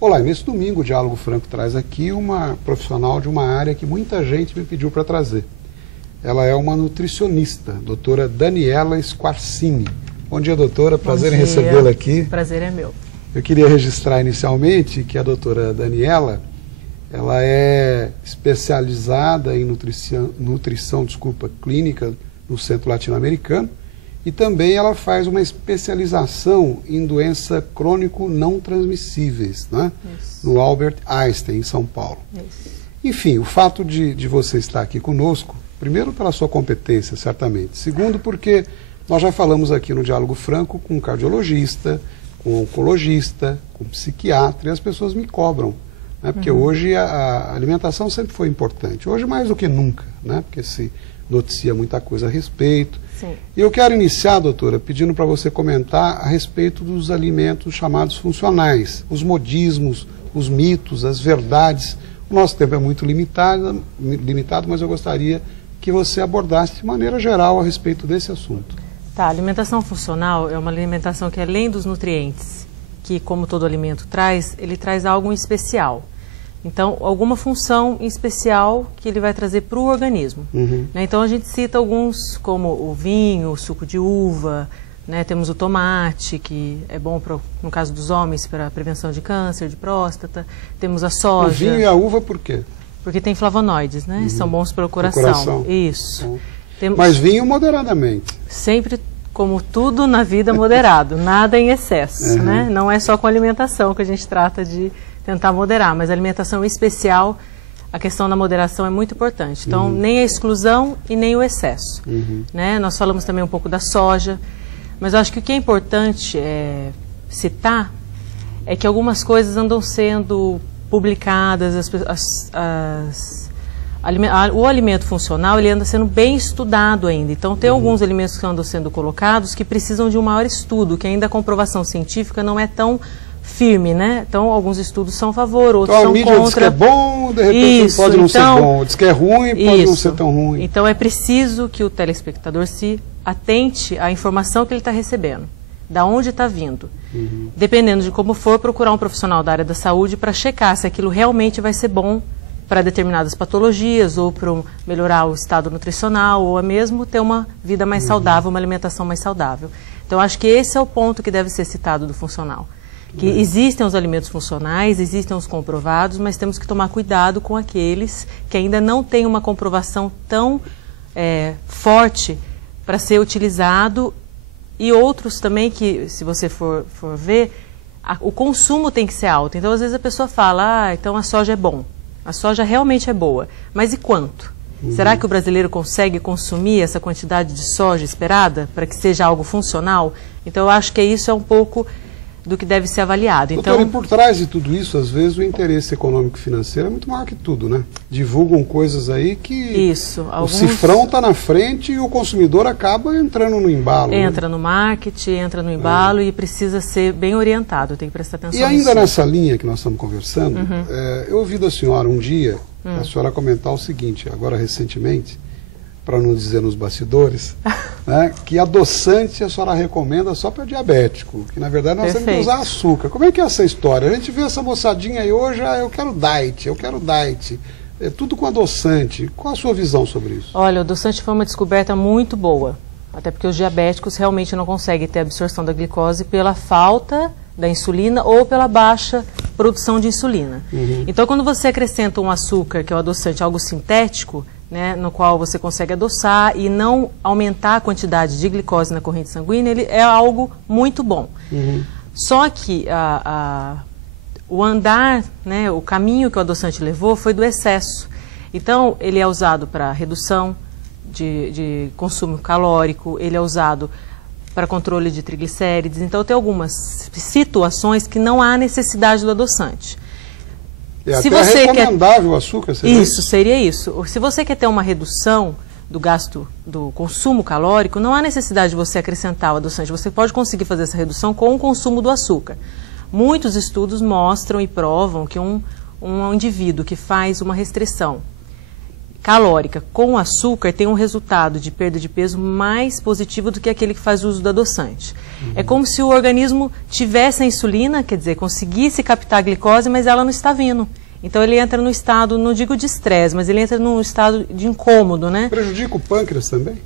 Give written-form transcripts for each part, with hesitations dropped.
Olá, nesse domingo o Diálogo Franco traz aqui uma profissional de uma área que muita gente me pediu para trazer. Ela é uma nutricionista, doutora Daniela Squarcini. Bom dia, doutora, prazer em recebê-la aqui. Prazer é meu. Eu queria registrar inicialmente que a doutora Daniela, ela é especializada em nutrição clínica no Centro Latino-Americano, e também ela faz uma especialização em doença crônico não transmissíveis, né? No Albert Einstein, em São Paulo. Isso. Enfim, o fato de você estar aqui conosco, primeiro pela sua competência, certamente. Segundo, porque nós já falamos aqui no Diálogo Franco com um cardiologista, com um oncologista, com um psiquiatra, e as pessoas me cobram, né? Porque hoje a alimentação sempre foi importante. Hoje mais do que nunca, né? Porque se noticia muita coisa a respeito. Sim. E eu quero iniciar, doutora, pedindo para você comentar a respeito dos alimentos chamados funcionais, os modismos, os mitos, as verdades. O nosso tempo é muito limitado, mas eu gostaria que você abordasse de maneira geral a respeito desse assunto. Tá, a alimentação funcional é uma alimentação que, além dos nutrientes, que como todo alimento traz, ele traz algo em especial. Então, alguma função em especial que ele vai trazer para o organismo. Né? Então, a gente cita alguns, como o vinho, o suco de uva, né? Temos o tomate, que é bom, no caso dos homens, para a prevenção de câncer, de próstata. Temos a soja. O vinho e a uva por quê? Porque tem flavonoides, né? São bons para o coração. Isso. Mas vinho moderadamente. Sempre, como tudo na vida, moderado. Nada em excesso, né? Não é só com alimentação que a gente trata de tentar moderar, mas a alimentação em especial, a questão da moderação é muito importante. Então, nem a exclusão e nem o excesso. Né? Nós falamos também um pouco da soja, mas eu acho que o que é importante citar é que algumas coisas andam sendo publicadas, o alimento funcional ele anda sendo bem estudado ainda. Então, tem alguns alimentos que andam sendo colocados que precisam de um maior estudo, que ainda a comprovação científica não é tão firme, né? Então, alguns estudos são a favor, outros são contra. Então, a mídia diz que é bom, de repente pode não ser bom. Diz que é ruim, pode não ser tão ruim. Então, é preciso que o telespectador se atente à informação que ele está recebendo, da onde está vindo. Dependendo de como for, procurar um profissional da área da saúde para checar se aquilo realmente vai ser bom para determinadas patologias, ou para melhorar o estado nutricional, ou mesmo ter uma vida mais saudável, uma alimentação mais saudável. Então, acho que esse é o ponto que deve ser citado do funcional. Que existem os alimentos funcionais, existem os comprovados, mas temos que tomar cuidado com aqueles que ainda não têm uma comprovação tão forte para ser utilizado, e outros também que, se você for ver, o consumo tem que ser alto. Então, às vezes a pessoa fala, então a soja é bom. A soja realmente é boa, mas e quanto? Será que o brasileiro consegue consumir essa quantidade de soja esperada para que seja algo funcional? Então, eu acho que isso é um pouco do que deve ser avaliado. Doutora, e por trás de tudo isso, às vezes o interesse econômico e financeiro é muito maior que tudo, né? Divulgam coisas aí que o cifrão está na frente e o consumidor acaba entrando no embalo. Entra no marketing, entra no embalo e precisa ser bem orientado, tem que prestar atenção nisso. E ainda nessa linha que nós estamos conversando, eu ouvi da senhora um dia, a senhora comentar o seguinte, agora recentemente, para não dizer nos bastidores, né, que adoçante a senhora recomenda só para diabético, que na verdade nós temos que usar açúcar. Como é que é essa história? A gente vê essa moçadinha aí hoje, eu quero diet, é tudo com adoçante. Qual a sua visão sobre isso? Olha, o adoçante foi uma descoberta muito boa, até porque os diabéticos realmente não conseguem ter absorção da glicose pela falta da insulina ou pela baixa produção de insulina. Então, quando você acrescenta um açúcar, que é o adoçante, algo sintético, né, no qual você consegue adoçar e não aumentar a quantidade de glicose na corrente sanguínea, ele é algo muito bom. Só que o andar, né, o caminho que o adoçante levou foi do excesso. Então, ele é usado para redução de consumo calórico, ele é usado para controle de triglicérides. Então, tem algumas situações que não há necessidade do adoçante. Se até você recomendável o açúcar, seria isso, seria isso. Se você quer ter uma redução do gasto, do consumo calórico, não há necessidade de você acrescentar o adoçante. Você pode conseguir fazer essa redução com o consumo do açúcar. Muitos estudos mostram e provam que um indivíduo que faz uma restrição calórica com açúcar tem um resultado de perda de peso mais positivo do que aquele que faz uso do adoçante. É como se o organismo tivesse a insulina, quer dizer, conseguisse captar a glicose, mas ela não está vindo. Então ele entra no estado, não digo de estresse, mas ele entra num estado de incômodo, né? Prejudica o pâncreas também?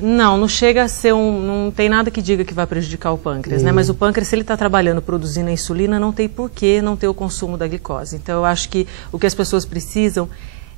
Não chega a ser não tem nada que diga que vai prejudicar o pâncreas, né? Mas o pâncreas, se ele está trabalhando, produzindo a insulina, não tem por que não ter o consumo da glicose. Então eu acho que o que as pessoas precisam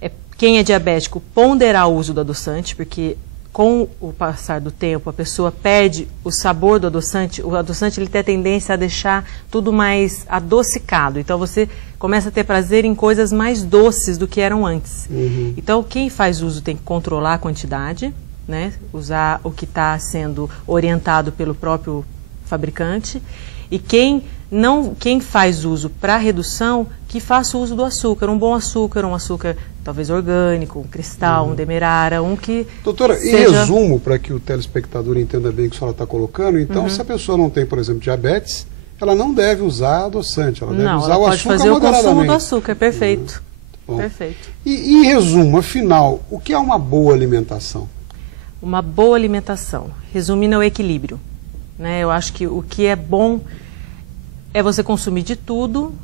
é, quem é diabético, ponderar o uso do adoçante, porque com o passar do tempo a pessoa perde o sabor do adoçante. O adoçante ele tem a tendência a deixar tudo mais adocicado. Então você começa a ter prazer em coisas mais doces do que eram antes. Então quem faz uso tem que controlar a quantidade, né? Usar o que está sendo orientado pelo próprio fabricante. E quem faz uso para redução, que faça uso do açúcar, um bom açúcar, um açúcar talvez orgânico, um cristal, um demerara, um que Doutora, seja... em resumo, para que o telespectador entenda bem o que a senhora está colocando, então se a pessoa não tem, por exemplo, diabetes, ela não deve usar adoçante, ela deve usar o açúcar moderadamente. Não, ela pode fazer o consumo do açúcar, perfeito. Perfeito. E em resumo, afinal, o que é uma boa alimentação? Uma boa alimentação, resumindo, é o equilíbrio, né? Eu acho que o que é bom é você consumir de tudo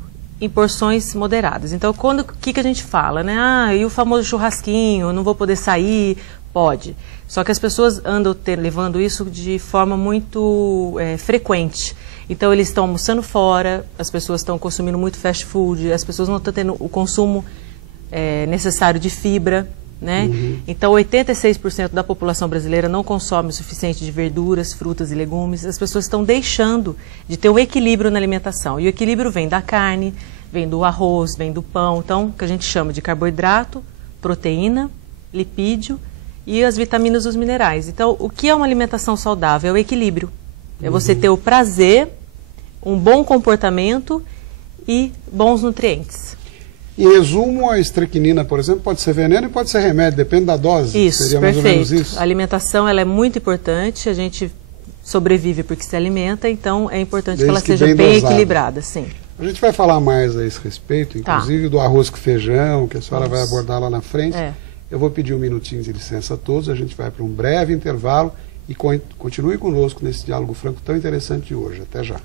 em porções moderadas. Então, o que a gente fala, né? E o famoso churrasquinho, eu não vou poder sair? Pode. Só que as pessoas andam levando isso de forma muito frequente. Então, eles estão almoçando fora, as pessoas estão consumindo muito fast food, as pessoas não estão tendo o consumo necessário de fibra, né? Então, 86% da população brasileira não consome o suficiente de verduras, frutas e legumes. As pessoas estão deixando de ter um equilíbrio na alimentação. E o equilíbrio vem da carne, vem do arroz, vem do pão. Então, o que a gente chama de carboidrato, proteína, lipídio e as vitaminas e os minerais. Então, o que é uma alimentação saudável? É o equilíbrio. É você ter o prazer, um bom comportamento e bons nutrientes. Em resumo, a estrequinina, por exemplo, pode ser veneno e pode ser remédio, depende da dose. Isso, seria mais perfeito. ou menos isso? A alimentação ela é muito importante, a gente sobrevive porque se alimenta, então é importante que ela seja bem equilibrada, sim. A gente vai falar mais a esse respeito, inclusive do arroz com feijão, que a senhora vai abordar lá na frente. Eu vou pedir um minutinho de licença a todos, a gente vai para um breve intervalo e continue conosco nesse diálogo franco tão interessante de hoje. Até já.